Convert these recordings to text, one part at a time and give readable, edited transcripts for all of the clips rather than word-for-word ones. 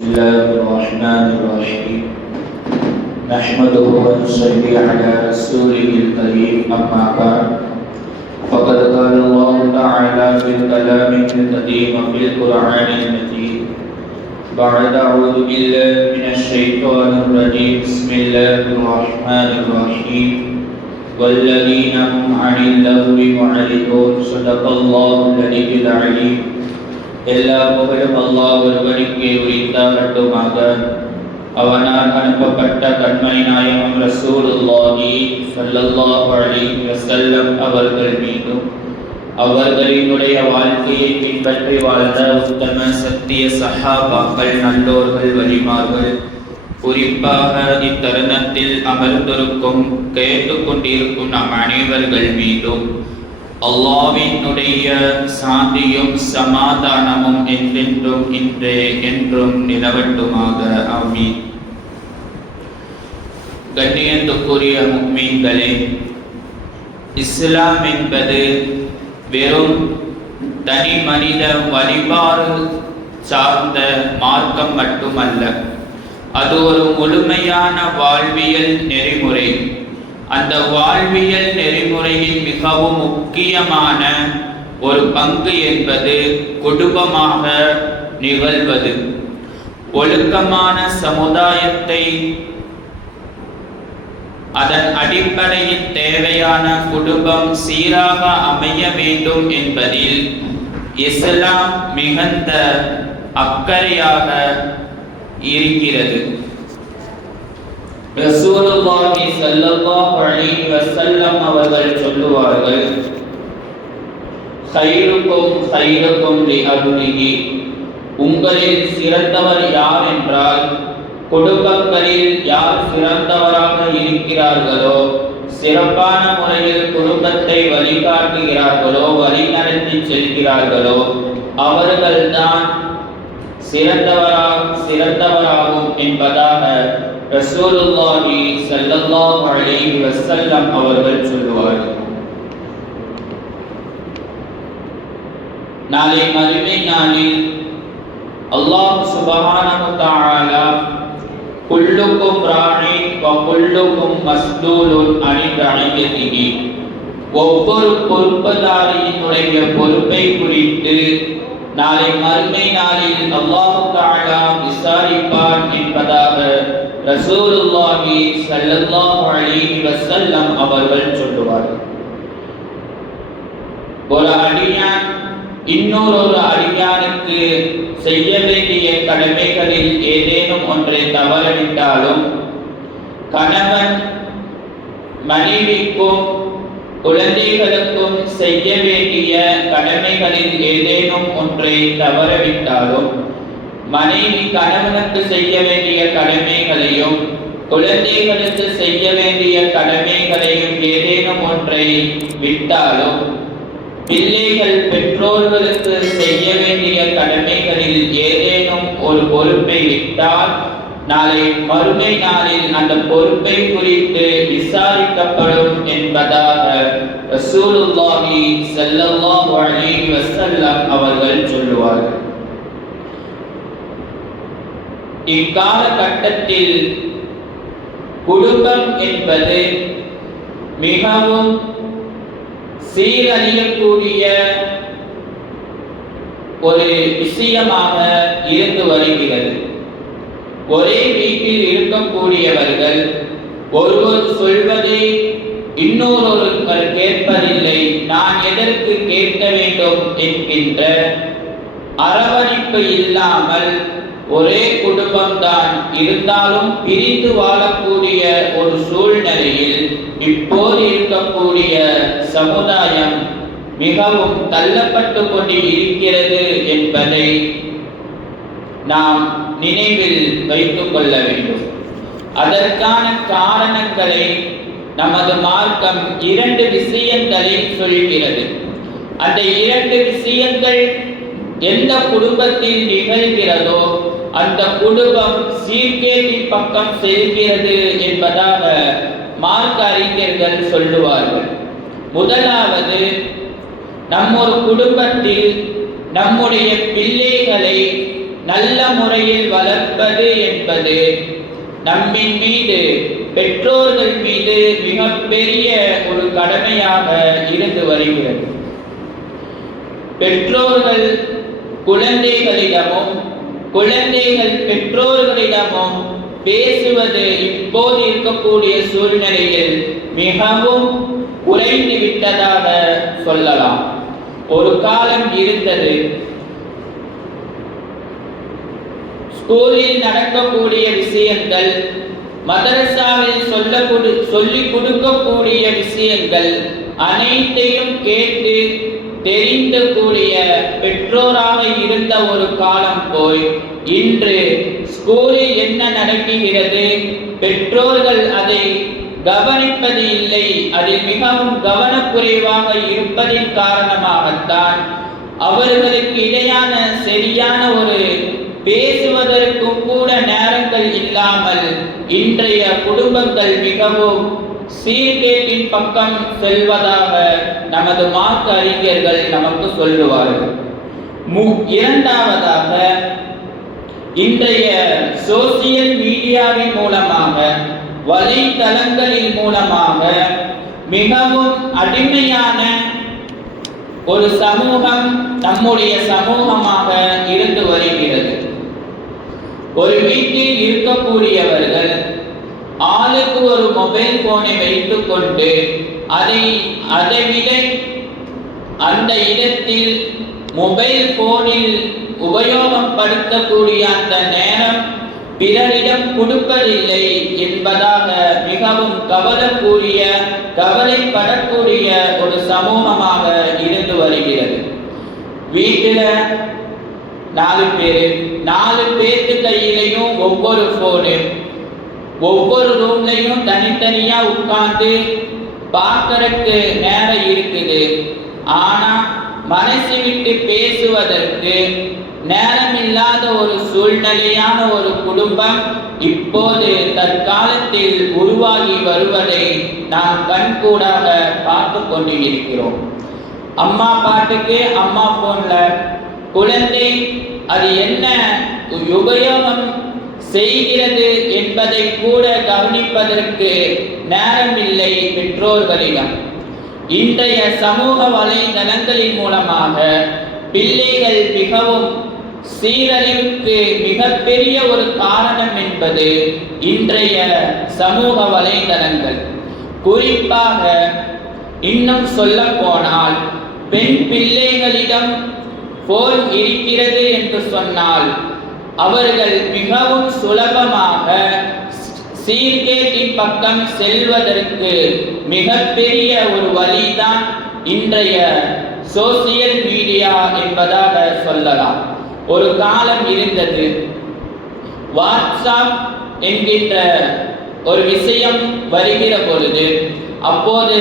بسم الله الرحمن الرحيم نحمده ونصلي على رسوله الكريم أما بعد فقد قال الله تعالى في الكلام القديم في القرآن المجيد بعد أعوذ بالله من الشيطان الرجيم بسم الله الرحمن الرحيم والذين هم عن اللغو معرضون صدق الله العلي العليم எல்லா புகழும் அல்லாஹ் ஒருவனுக்கே உரித்தாகட்டுமாக. அவனால் அனுப்பப்பட்ட கண்மணி நாயகம் ரசூலுல்லாஹி ஸல்லல்லாஹு அலைஹி வஸல்லம் அவர்கள் மீதும் அவர்களினுடைய வாழ்க்கையை பின்பற்றி வாழ்ந்த உத்தம சத்திய சஹாபாக்கள் நல்லோர்கள் வலிமார்கள் குறிப்பாக இத்தருணத்தில் அமர்ந்திருக்கும் கேட்டுக்கொண்டிருக்கும் நம் அனைவர்கள் மீதும் அல்லாஹ்வினுடைய சாந்தியும் சமாதானமும் என்றென்றும் இன்றே என்றும் நிலவட்டுமாக. ஆமீன். கண்ணியத்துக்குரிய முஃமின்களே, இஸ்லாம் என்பது வெறும் தனி மனித வழிபாடு சார்ந்த மார்க்கம் மட்டுமல்ல, அது ஒரு முழுமையான வாழ்வியல் நெறிமுறை. அந்த வாழ்வியல் நெறிமுறையில் மிகவும் முக்கியமான ஒரு பங்கு என்பது குடும்பமாக நிகழ்வது. ஒழுக்கமான சமுதாயத்தை அதன் அடிப்படையில் தேவையான குடும்பம் சீராக அமைய வேண்டும் என்பதில் இஸ்லாம் மிகுந்த அக்கறையாக இருக்கிறது. ரசூலுல்லாஹி ஸல்லல்லாஹு அலைஹி வஸல்லம் அவர்கள் சொல்லுவார்கள், கைருக்கும் கைருக்கும் லிஅஹ்லிஹி, உங்களில் சிறந்தவர் யார் என்றால் குடும்பங்களில் யார் சிறந்தவராக இருக்கிறார்களோ, சிறப்பான முறையில் குடும்பத்தை வழிகாட்டுகிறார்களோ, வழிநடத்தி செல்கிறார்களோ அவர்கள்தான் சிறந்தவராகும் என்பதாக ரசூலுல்லாஹி ஸல்லல்லாஹு அலைஹி வஸல்லம் அவர்கள் சொல்லுவார்கள். நாளை மறுமை நாளில் அல்லாஹ் சுப்ஹானஹு வ தஆலா குல்லுக்கும் ராயின் வ குல்லுக்கும் மஸ்தூலுன் அன் ரஇயத்திஹி, ஒவ்வொரு பொறுப்புதாரியினுடைய பொறுப்பை குறித்து நாளை மறுமை நாளில் அல்லாஹ் தஆலா விசாரிப்பான் என்பதாக ரசூலுல்லாஹி ஸல்லல்லாஹு அலைஹி வஸல்லம் அவர்கள் சொல்லுவார்கள். ஒரு அடியான் இன்னொரு அடியானுக்கு செய்ய வேண்டிய கடமைகளில் ஏதேனும் ஒன்றை தவறவிட்டாலும், கணவன் மனைவிக்கும் குழந்தைகளுக்கும் செய்ய வேண்டிய கடமைகளில் ஏதேனும் ஒன்றை தவறவிட்டாலும், மனைவி கணவனுக்கு செய்ய வேண்டிய கடமைகளையும் குழந்தைகளுக்கு செய்ய வேண்டிய கடமைகளையும் ஏதேனும் ஒன்றை விட்டாலும், பிள்ளைகள் பெற்றோர்களுக்கு செய்ய வேண்டிய கடமைகளில் ஏதேனும் ஒரு பொறுப்பை விட்டால், நாளை மறுமை நாளில் அந்த பொறுப்பை குறித்து விசாரிக்கப்படும் என்பதாக ரசூலுல்லாஹி ஸல்லல்லாஹு அலைஹி வஸல்லம் அவர்கள் சொல்லுவார்கள். இக்காலகட்டத்தில் குடும்பம் என்பது மிகவும் சீரழியக்கூடிய ஒரு விஷயமாக இருந்து வருகிறது. ஒரே வீட்டில் இருக்கக்கூடியவர்கள் ஒருவர் சொல்வதை இன்னொருவர் கேட்பதில்லை, நான் எதற்கு கேட்க வேண்டும் என்கின்ற அரவணைப்பு இல்லாமல் ஒரே குடும்பம்தான் இருந்தாலும் பிரிந்து வாழக்கூடிய ஒரு சூழ்நிலையில் இப்போது இருக்கக்கூடிய சமுதாயம் மிகவும் தள்ளப்பட்டு கொண்டு இருக்கிறது என்பதை நாம் நினைவில் வைத்துக் கொள்ள வேண்டும். அதற்கான காரணங்களை நமது மார்க்கம் 2 விஷயங்களில் சொல்கிறது. அந்த 2 விஷயங்கள் எந்த குடும்பத்தில் நிகழ்கிறதோ அந்த குடும்பம் சீர்கேட்டின் பக்கம் செல்கிறது என்பதாக மார்க்க அறிஞர்கள் சொல்லுவார்கள். முதலாவது, நம்மொரு குடும்பத்தில் நம்முடைய பிள்ளைகளை நல்ல முறையில் வளர்ப்பது என்பது நம்மின் மீது, பெற்றோர்கள் மீது மிகப்பெரிய ஒரு கடமையாக இருந்து வருகிறது. பெற்றோர்கள் குழந்தைகளிடமும் குழந்தைகள் பெற்றோர்களிடமும் பேசுவது இப்போது இருக்கக்கூடிய சூழ்நிலையில் மிகவும் குறைந்து விட்டதாக சொல்லலாம். ஒரு காலம் இருந்தது, ஸ்கூலில் நடக்கக்கூடிய விஷயங்கள், மதரசாவில் சொல்லிக் கொடுக்கக்கூடிய விஷயங்கள் அனைத்தையும் கேட்டு தெரிந்து கூடிய பெற்றோராக இருந்த ஒரு காலம் போய் இன்று ஸ்கூலில் என்ன நடக்கிறது பெற்றோர்கள் அதை கவனிப்பது இல்லை. அதில் மிகவும் கவனக்குறைவாக இருப்பதின் காரணமாகத்தான் அவர்களுக்கு இடையான சரியான ஒரு பேசுவதற்கு கூட நேரங்கள் இல்லாமல் இன்றைய குடும்பங்கள் மிகவும் சீர்கேட்டின் பக்கம் செல்வதாக நமது மார்க்க அறிஞர்கள் நமக்கு சொல்லுவார்கள். இரண்டாவதாக, இன்றைய சோசியல் மீடியாவின் மூலமாக, வலைத்தளங்களின் மூலமாக மிகவும் அடிமையான ஒரு சமூகம் நம்முடைய சமூகமாக இருந்து வருகிறது. ஒரு வீட்டில் இருக்கக்கூடியவர்கள் ஆளுக்கு ஒரு மொபைல் போனை வைத்துக் கொண்டு அதைவிட அந்த இடத்தில் மொபைல் போனில் உபயோகப்படுத்தக்கூடிய அந்த நேரம் பிறரிடம் கொடுப்பதில்லை என்பதாக மிகவும் கவலைப்படக்கூடிய ஒரு சமூகமாக இருந்து வருகிறது. வீட்டில் 4 பேருக்கு கையிலையும் ஒவ்வொரு போனு, ஒவ்வொரு ரூம்லையும் தனித்தனியா உட்கார்ந்து பார்க்கறதுக்கு நேரம் இருக்குது. ஆனா மனசு விட்டு பேசுவதற்கு நேரமில்லாத ஒரு சூழ்நிலையான ஒரு குடும்பம் இப்போது தற்காலத்தில் உருவாகி வருவதை நாம் கண்கூடாக பார்த்து கொண்டு இருக்கிறோம். அம்மா பாட்டுக்கு அம்மா போன்ல குழந்தை அது என்ன உபயோகம் செய்கிறது என்பதை கூட கவனிப்பதற்கு நேரமில்லை பெற்றோர்களிடம். இன்றைய சமூக வலைதளங்களின் மூலமாக பிள்ளைகள் மிகவும் சீரழிவுக்கு மிகப்பெரிய ஒரு காரணம் என்பது இன்றைய சமூக வலைதளங்கள். குறிப்பாக இன்னும் சொல்ல போனால், பெண் பிள்ளைகளிடம் போன் இருக்கிறது என்று சொன்னால் அவர்கள் மிகவும் சுலபமாக சீர்கேட்டின் பக்கம் செல்வதற்கு மிகப்பெரிய ஒரு வழிதான் இன்றைய சோசியல் மீடியா என்பதாக சொல்லலாம். ஒரு காலம் இருந்தது, வாட்ஸ்அப் என்கின்ற ஒரு விஷயம் வருகிற பொழுது அப்போது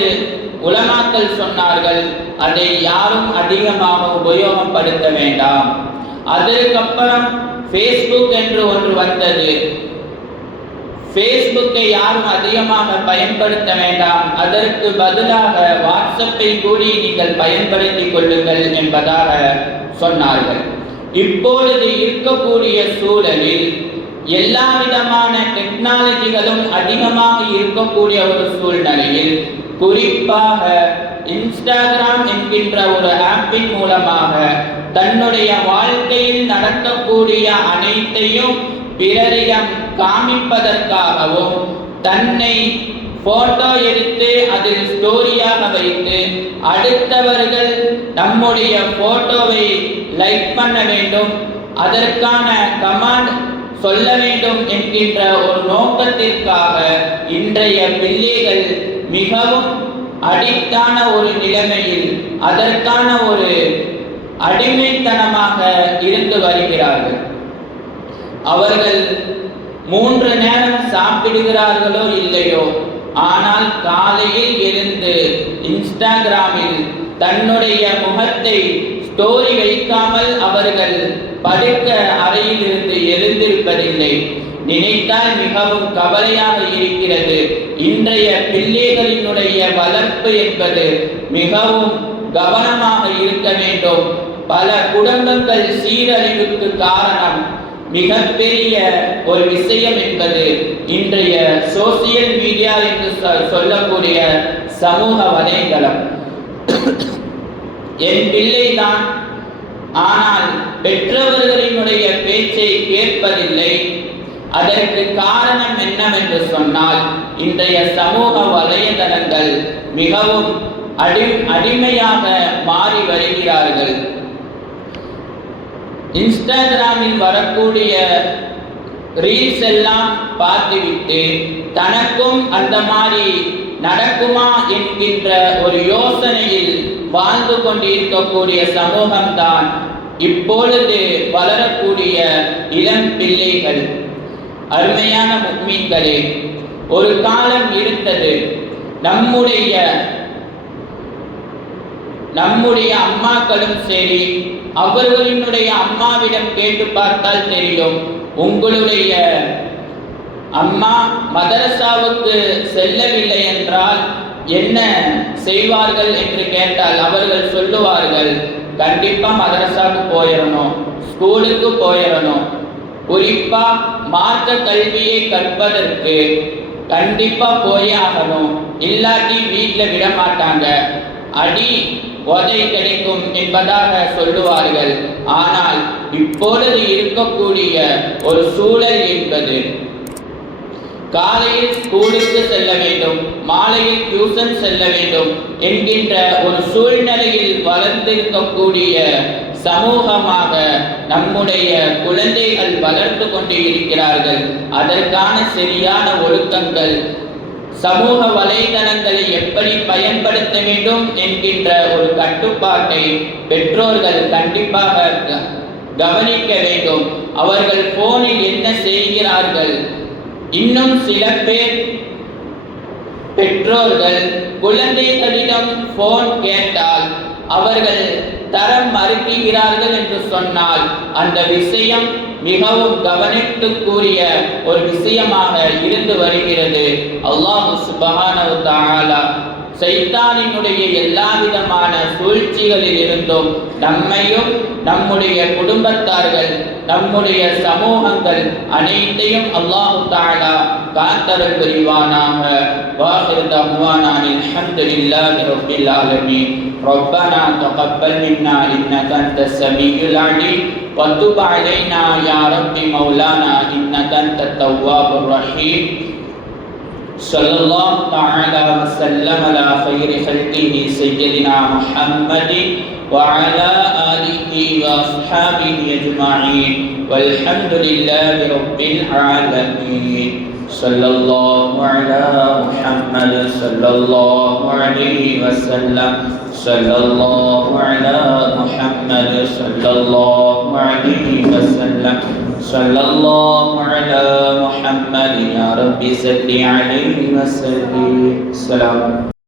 உலமாக்கள் சொன்னார்கள், அதை யாரும் அதிகமாக உபயோகப்படுத்த வேண்டாம். அதற்கப்புறம் ஃபேஸ்புக் என்று ஒன்று வந்தது. ஃபேஸ்புக்கை யாரும் அதிகமாக பயன்படுத்த வேண்டாம், அதற்கு பதிலாக வாட்ஸ்அப்பை கூடி நீங்கள் பயன்படுத்திக் கொள்ளுங்கள் என்பதாக சொன்னார்கள். இப்பொழுது இருக்கக்கூடிய சூழலில் எல்லா விதமான டெக்னாலஜிகளும் அதிகமாக இருக்கக்கூடிய ஒரு சூழ்நிலையில், குறிப்பாக இன்ஸ்டாகிராம் என்கின்ற ஒரு ஆப்பின் மூலமாக தன்னுடைய வாழ்க்கையில் நடக்கக்கூடிய அனைத்தையும் பிறரிடம் காமிப்பதற்காகவும் தன்னை போட்டோ எடுத்து அதில் ஸ்டோரியாக வைத்து அடுத்தவர்கள் நம்முடைய போட்டோவை லைக் பண்ண வேண்டும், அதற்கான கமெண்ட் சொல்ல வேண்டும் என்கின்ற ஒரு நோக்கத்திற்காக இன்றைய பிள்ளைகள் மிகவும் அடிக்டான ஒரு நிலைமையில் அதற்கான ஒரு அடிமைத்தனமாக இருந்து வருகிறார்கள். அவர்கள் 3 நேரம் சாப்பிடுகிறார்களோ இல்லையோ, ஆனால் காலையில் எழுந்து இன்ஸ்டாகிராமில் தன்னுடைய முகத்தை ஸ்டோரி வைக்காமல் அவர்கள் படுக்க அறையில் இருந்து எழுந்திருப்பதில்லை. நினைத்தால் மிகவும் கவலையாக இருக்கிறது. இன்றைய பிள்ளைகளினுடைய வளர்ப்பு என்பது மிகவும் கவனமாக இருக்க வேண்டும். பல குடும்பங்கள் சீரழிவுக்கு காரணம் மிகப்பெரிய ஒரு விஷயம் என்பது இன்றைய சோசியல் மீடியா என்று சொல்லக்கூடிய சமூக வலைதளம். என் பிள்ளைதான், ஆனால் பெற்றவர்களினுடைய பேச்சை கேட்பதில்லை. அதற்கு காரணம் என்னவென்று சொன்னால், இன்றைய சமூக வலைதளங்கள் மிகவும் அடிமையாக மாறி வருகிறார்கள். இன்ஸ்டாகிராமில் வரக்கூடிய ரீல்ஸ் எல்லாம் பார்த்துவிட்டு தனக்கும் அந்த மாதிரி நடக்குமா என்கின்ற ஒரு யோசனையில் வாழ்ந்து கொண்டிருக்கக்கூடிய சமூகம்தான் இப்பொழுது வளரக்கூடிய இளம் பிள்ளைகள். அருமையான முஃமின்களே, ஒரு காலம் இருந்தது, நம்முடைய அம்மாக்களும் சரி, அவர்களினுடைய அம்மாவிடம் கேட்டு பார்த்தால் தெரியும், உங்களுடைய அம்மா மதரசாவுக்கு செல்லவில்லை என்றால் என்ன செய்வார்கள் என்று கேட்டால் அவர்கள் சொல்லுவார்கள், கண்டிப்பா மதரசாவுக்கு போயிடணும், ஸ்கூலுக்கு போயிடணும், குறிப்பா மார்க்க கல்வியை கற்பதற்கு கண்டிப்பா போயே ஆகணும், இல்லாட்டி வீட்டில் விட மாட்டாங்க, அடி உதை கிடைக்கும் என்பதாக சொல்லுவார்கள். ஆனால் இப்பொழுது இருக்கக்கூடிய ஒரு சூழல் என்பது, காலையில் ஸ்கூலுக்கு செல்ல வேண்டும், மாலையில் டியூஷன் செல்ல வேண்டும் என்கின்ற ஒரு சூழ்நிலையில் வளர்ந்திருக்கக்கூடிய சமூகமாக நம்முடைய குழந்தைகள் வளர்ந்து கொண்டே இருக்கிறார்கள். அதற்கான சரியான ஒழுக்கங்கள், சமூக வலைதளங்களை எப்படி பயன்படுத்த வேண்டும் என்கின்ற ஒரு கட்டுப்பாட்டை பெற்றோர்கள் கண்டிப்பாக கவனிக்க வேண்டும். அவர்கள் போனில் என்ன செய்கிறார்கள்? இன்னும் சில பேர் பெற்றோர்கள் குழந்தைகளிடம் போன் கேட்டால் அவர்கள் தரம் மறுக்கிறார்கள் என்று சொன்னால் அந்த விஷயம் மிகவும் கவனித்துக்குரிய ஒரு விஷயமாக இருந்து வருகிறது. அல்லாஹ் சுப்ஹானஹு வ தஆலா சைத்தானினுடைய எல்லா விதமான சூழ்ச்சிகளில் இருந்தும் நம்மையும் நம்முடைய குடும்பத்தார்கள் நம்முடைய சமூகங்கள் அனைத்தையும் அல்லாஹ் தஆலா காத்தருள் புரிவானாக. வாஹிரு தஅவானா அல்ஹம்துலில்லாஹி ரப்பில் ஆலமீன். ربنا تقبل منا إنك أنت السميع العليم وتب علينا يا رب مولانا إنك أنت التواب الرحيم. صلى الله تعالى وسلم على خير خلقه سيدنا محمد وعلى آله وأصحابه أجمعين والحمد لله رب العالمين. صلى الله على محمد صلى الله عليه وسلم. صلى الله على محمد صلى الله عليه وسلم. صلى الله على محمد يا رب صل عليه وسلم. السلام.